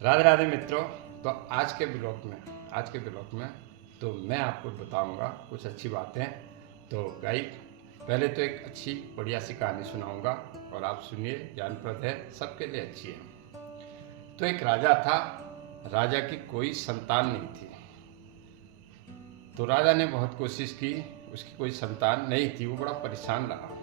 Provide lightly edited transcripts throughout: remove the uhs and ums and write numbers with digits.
राधे राधे मित्रों। तो आज के ब्लॉग में तो मैं आपको बताऊंगा कुछ अच्छी बातें। तो गाइस, पहले तो एक अच्छी बढ़िया सी कहानी सुनाऊंगा और आप सुनिए, ज्ञानप्रद है, सबके लिए अच्छी है। तो एक राजा था, राजा की कोई संतान नहीं थी। तो राजा ने बहुत कोशिश की, उसकी कोई संतान नहीं थी, वो बड़ा परेशान रहा।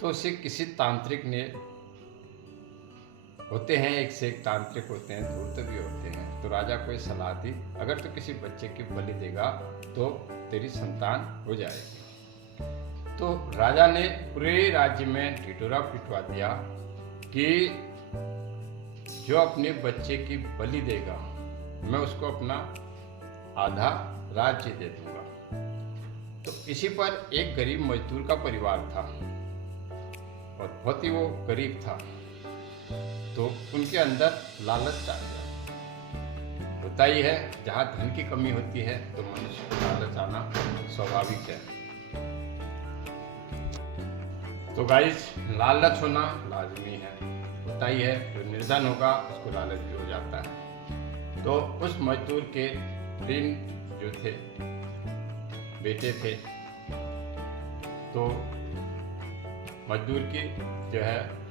तो उसे किसी तांत्रिक ने, होते हैं एक से एक तांत्रिक होते हैं, धूर्त भी होते हैं, तो राजा को ये सलाह दी, अगर तो किसी बच्चे की बलि देगा तो तेरी संतान हो जाएगी। तो राजा ने पूरे राज्य में ढिढोरा पिटवा दिया कि जो अपने बच्चे की बलि देगा मैं उसको अपना आधा राज्य दे दूंगा। तो इसी पर एक गरीब मजदूर का परिवार था और बहुत ही वो गरीब था। तो उनके अंदर लालच आ गया। होता ही है, जहाँ धन की कमी होती है तो मनुष्य को लालच आना स्वाभाविक है। तो गाइस, लालच होना लाजमी है, होता ही है। जो निर्धन होगा उसको लालच भी हो जाता है। तो उस मजदूर के 3 जो थे बेटे थे। तो मजदूर की जो है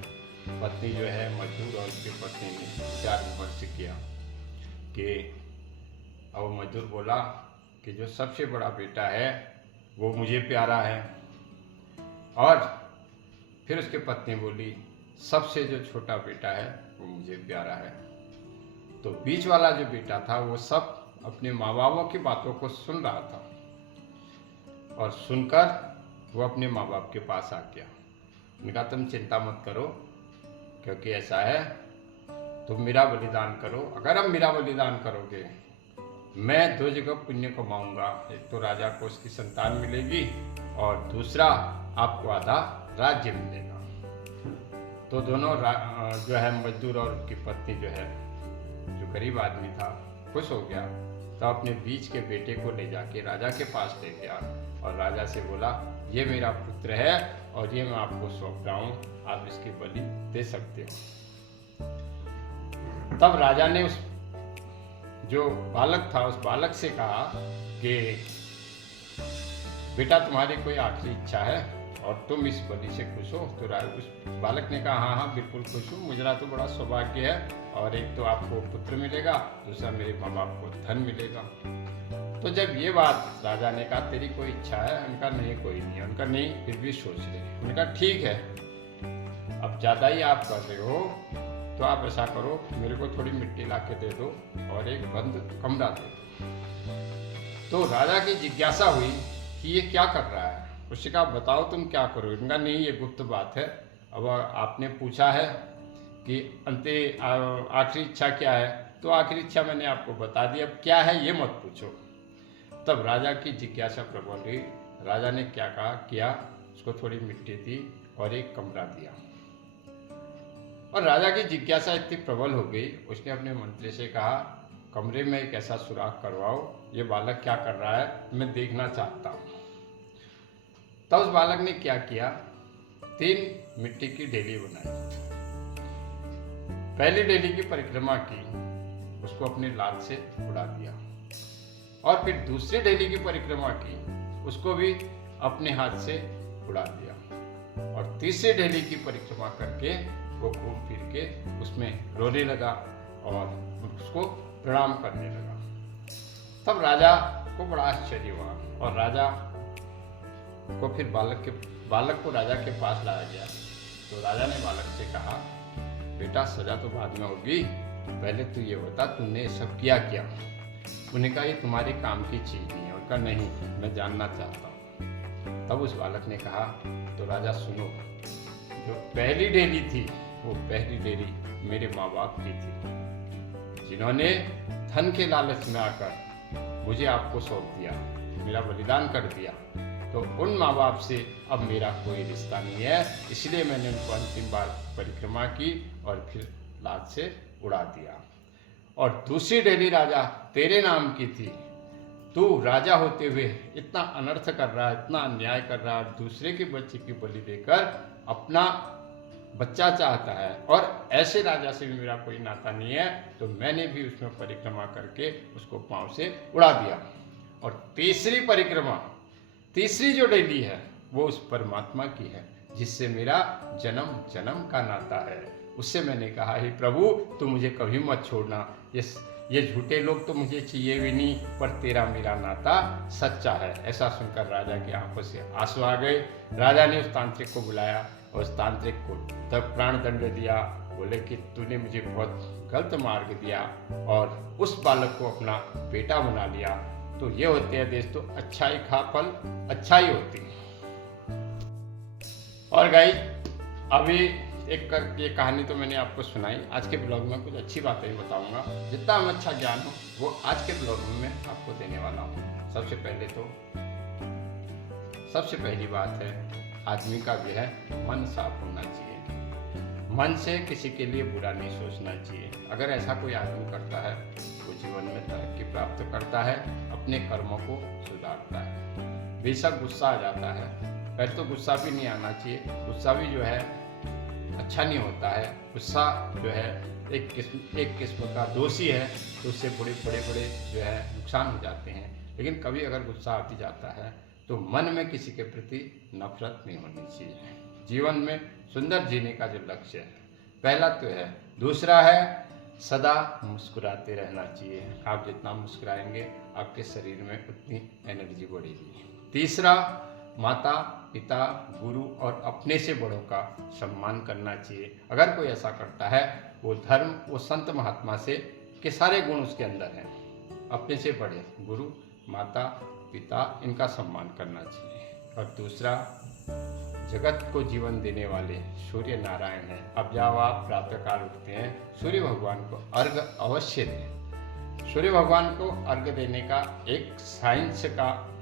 पत्नी जो है, मजदूर और उसकी पत्नी ने विचार विमर्श किया कि, अब मजदूर बोला कि जो सबसे बड़ा बेटा है वो मुझे प्यारा है। और फिर उसकी पत्नी बोली, सबसे जो छोटा बेटा है वो मुझे प्यारा है। तो बीच वाला जो बेटा था वो सब अपने माँ बापों की बातों को सुन रहा था और सुनकर वो अपने माँ बाप के पास आ गया। उनका, तुम चिंता मत करो, क्योंकि ऐसा है, तुम मेरा बलिदान करो। अगर अब मेरा बलिदान करोगे मैं 2 जगह पुण्य कमाऊंगा। एक तो राजा को उसकी संतान मिलेगी और दूसरा आपको आधा राज्य मिलेगा। तो दोनों जो है मजदूर और उसकी पत्नी जो है, जो गरीब आदमी था, खुश हो गया। तो अपने बीच के बेटे को ले जाके राजा के पास ले गया और राजा से बोला, ये मेरा पुत्र है और ये मैं आपको सौंप रहा हूँ, आप इसकी बलि दे सकते हो। तब राजा ने उस जो बालक था, उस बालक से कहा कि बेटा, तुम्हारी कोई आखिरी इच्छा है और तुम इस बलि से खुश हो? तो उस बालक ने कहा, हाँ हाँ बिल्कुल खुश हूँ, मुझे तो बड़ा सौभाग्य है, और एक तो आपको पुत्र मिलेगा, दूसरा मेरे माँ बाप को धन मिलेगा। तो जब ये बात राजा ने कहा, तेरी कोई इच्छा है? उनका नहीं, कोई नहीं। उनका नहीं, फिर भी सोच रहे। उनका ठीक है, अब ज़्यादा ही आप कर रहे हो तो आप ऐसा करो, मेरे को थोड़ी मिट्टी ला के दे दो और एक बंद कमरा दे दो। तो राजा की जिज्ञासा हुई कि ये क्या कर रहा है। उससे कहा, बताओ तुम क्या करो? उनका नहीं, ये गुप्त बात है। अब आपने पूछा है कि आखिरी इच्छा क्या है, तो आखिरी इच्छा मैंने आपको बता दी, अब क्या है ये मत पूछो। तब राजा की जिज्ञासा प्रबल हुई। राजा ने क्या कहा किया, उसको थोड़ी मिट्टी दी और एक कमरा दिया। और राजा की जिज्ञासा इतनी प्रबल हो गई, उसने अपने मंत्री से कहा, कमरे में एक ऐसा सुराख करवाओ, ये बालक क्या कर रहा है मैं देखना चाहता हूँ। तब उस बालक ने क्या किया, 3 मिट्टी की ढेली बनाई। पहली ढेली की परिक्रमा की, उसको अपने लात से उड़ा दिया। और फिर दूसरी ढेली की परिक्रमा की, उसको भी अपने हाथ से उड़ा दिया। और तीसरी ढेली की परिक्रमा करके वो घूम फिर के उसमें रोने लगा और उसको प्रणाम करने लगा। तब राजा को बड़ा आश्चर्य हुआ और राजा को फिर बालक को राजा के पास लाया गया। तो राजा ने बालक से कहा, बेटा, सजा तो बाद में होगी, पहले तू ये बता तुमने ये सब किया क्या? उन्होंने कहा, ये तुम्हारे काम की चीज नहीं है। उनका नहीं, मैं जानना चाहता हूँ। तब उस बालक ने कहा, तो राजा सुनो, जो पहली ढेली थी वो पहली ढेली मेरे माँ बाप की थी, जिन्होंने धन के लालच में आकर मुझे आपको सौंप दिया, मेरा बलिदान कर दिया। तो उन माँ बाप से अब मेरा कोई रिश्ता नहीं है, इसलिए मैंने उनको अंतिम बार परिक्रमा की और फिर लात से उड़ा दिया। और दूसरी ढेली राजा तेरे नाम की थी, तू राजा होते हुए इतना अनर्थ कर रहा है, इतना अन्याय कर रहा है, दूसरे के बच्चे की बलि देकर अपना बच्चा चाहता है और ऐसे राजा से भी मेरा कोई नाता नहीं है, तो मैंने भी उसमें परिक्रमा करके उसको पांव से उड़ा दिया। और तीसरी परिक्रमा, तीसरी जो डेली है वो उस परमात्मा की है जिससे मेरा जन्म जन्म का नाता है। उससे मैंने कहा, हे प्रभु तू मुझे कभी मत छोड़ना, ये झूठे लोग तो मुझे चाहिए भी नहीं, पर तेरा मेरा नाता सच्चा है। ऐसा सुनकर राजा की आंखों से आंसू आ गए। राजा ने उस तांत्रिक को बुलाया और उस तांत्रिक को तब प्राण दंड दिया। बोले कि तूने मुझे बहुत गलत मार्ग दिया और उस बालक को अपना बेटा बना लिया। तो ये होते हैं देश, तो अच्छाई का फल अच्छाई होती है। और गाइस, अभी ये कहानी तो मैंने आपको सुनाई। आज के ब्लॉग में कुछ अच्छी बातें ही बताऊंगा, जितना हम अच्छा ज्ञान हो वो आज के ब्लॉग में मैं आपको देने वाला हूँ। सबसे पहली बात है, आदमी का जो है मन साफ होना चाहिए। मन से किसी के लिए बुरा नहीं सोचना चाहिए। अगर ऐसा कोई आदमी करता है वो जीवन में तरक्की प्राप्त करता है, अपने कर्मों को सुधारता है। बेशक गुस्सा आ जाता है, पहले तो गुस्सा भी नहीं आना चाहिए। गुस्सा भी जो है अच्छा नहीं होता है। गुस्सा जो है एक किस्म का दोषी है, तो उससे बड़े जो है नुकसान हो जाते हैं। लेकिन कभी अगर गुस्सा आ भी जाता है तो मन में किसी के प्रति नफरत नहीं होनी चाहिए। जीवन में सुंदर जीने का जो लक्ष्य है, पहला तो है। दूसरा है, सदा मुस्कुराते रहना चाहिए। आप जितना मुस्कुराएंगे आपके शरीर में उतनी एनर्जी बढ़ेगी। तीसरा, माता पिता गुरु और अपने से बड़ों का सम्मान करना चाहिए। अगर कोई ऐसा करता है वो धर्म, वो संत महात्मा से के सारे गुण उसके अंदर हैं। अपने से बड़े गुरु माता पिता, इनका सम्मान करना चाहिए। और दूसरा, जगत को जीवन देने वाले सूर्य नारायण हैं। अब जब आप प्रातःकाल उठते हैं, सूर्य भगवान को अर्घ अवश्य दें। सूर्य भगवान को अर्घ देने का एक साइंस का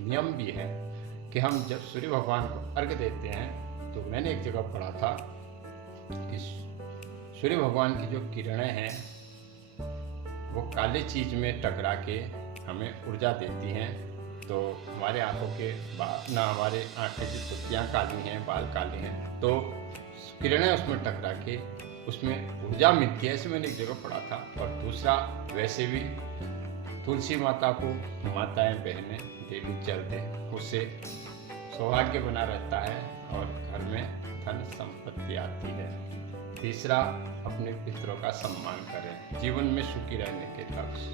नियम भी है कि हम जब सूर्य भगवान को अर्घ देते हैं, तो मैंने एक जगह पढ़ा था कि सूर्य भगवान की जो किरणें हैं वो काले चीज में टकरा के हमें ऊर्जा देती हैं। तो हमारे आंखों के ना हमारे आंखें की पुतलियाँ काली हैं, बाल काले हैं, तो किरणें उसमें टकरा के उसमें ऊर्जा मिलती है। ऐसे मैंने एक जगह पढ़ा था। और दूसरा, वैसे भी तुलसी माता को माताएं बहनें डेली जल दें, उससे सौभाग्य बना रहता है और घर में धन संपत्ति आती है। तीसरा, अपने पितरों का सम्मान करें, जीवन में सुखी रहने के लक्ष्य।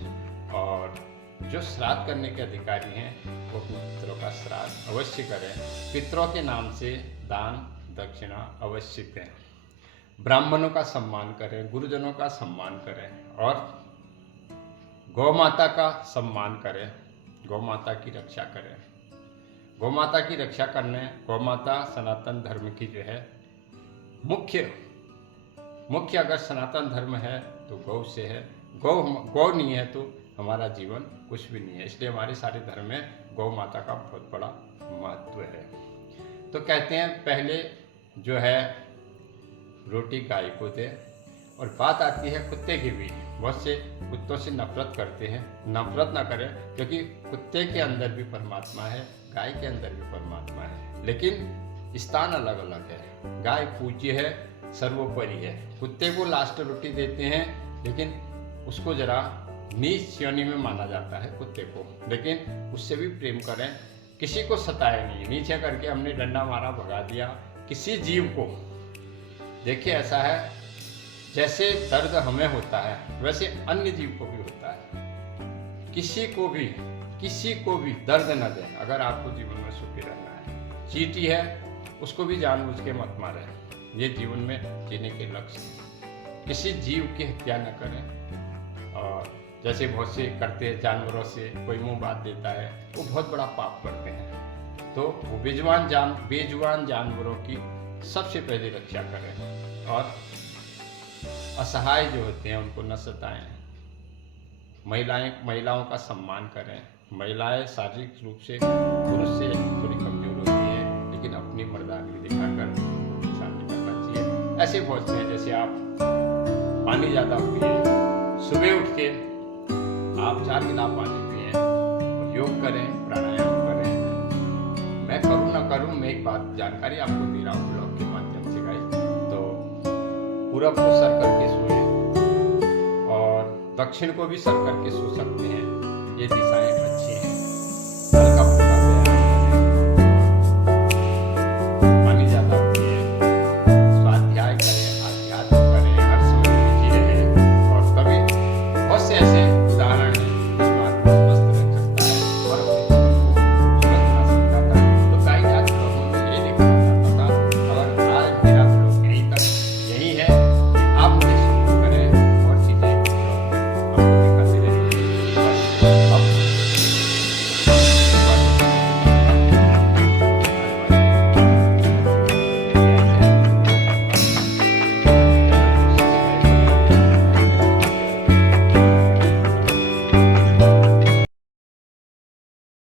और जो श्राद्ध करने के अधिकारी हैं वो अपने पितरों का श्राद्ध अवश्य करें। पितरों के नाम से दान दक्षिणा अवश्य दें। ब्राह्मणों का सम्मान करें, गुरुजनों का सम्मान करें और गौ माता का सम्मान करें, गौ माता की रक्षा करें। गौ माता की रक्षा करने, गौ माता सनातन धर्म की जो है मुख्य अगर सनातन धर्म है तो गौ से है। गौ नहीं है तो हमारा जीवन कुछ भी नहीं है। इसलिए हमारे सारे धर्म में गौ माता का बहुत बड़ा महत्व है। तो कहते हैं पहले जो है रोटी गाय को दे। और बात आती है कुत्ते की भी। बहुत से कुत्तों से नफरत करते हैं, नफरत ना करें, क्योंकि कुत्ते के अंदर भी परमात्मा है, गाय के अंदर भी परमात्मा है, लेकिन स्थान अलग अलग है। गाय पूज्य है, सर्वोपरि है। कुत्ते को लास्ट रोटी देते हैं, लेकिन उसको जरा नीच श्रेणी में माना जाता है कुत्ते को। लेकिन उससे भी प्रेम करें, किसी को सताए नहीं। नीचे करके हमने डंडा मारा, भगा दिया किसी जीव को। देखिए, ऐसा है जैसे दर्द हमें होता है वैसे अन्य जीव को भी होता है। किसी को भी दर्द न दें अगर आपको जीवन में सुखी रहना है। चींटी है, उसको भी जानबूझ के मत मारें। ये जीवन में जीने के लक्ष्य है। किसी जीव की हत्या न करें। और जैसे बहुत से करते हैं, जानवरों से कोई मुंह बात देता है, वो बहुत बड़ा पाप करते हैं। तो वो बेजुबान जानवरों की सबसे पहले रक्षा करें और असहाय जो होते हैं उनको न सताएं। महिलाओं का सम्मान करें। महिलाएं शारीरिक रूप से पुरुष से थोड़ी कमजोर होती है, लेकिन अपनी मर्दानगी दिखाकर उनकी शादी करना चाहिए। ऐसे बहुत से हैं, जैसे आप पानी ज़्यादा पिए, सुबह उठ के आप 4 गिलास पानी पिए और योग करें, प्राणायाम करें। मैं करूँ ना करूँ, मैं एक बात जानकारी आपको दे रहा हूँ ब्लॉग के माध्यम से गाइस। तो पूरब को सर करके सोए और दक्षिण को भी सर करके सो सकते हैं। ये दिशाएं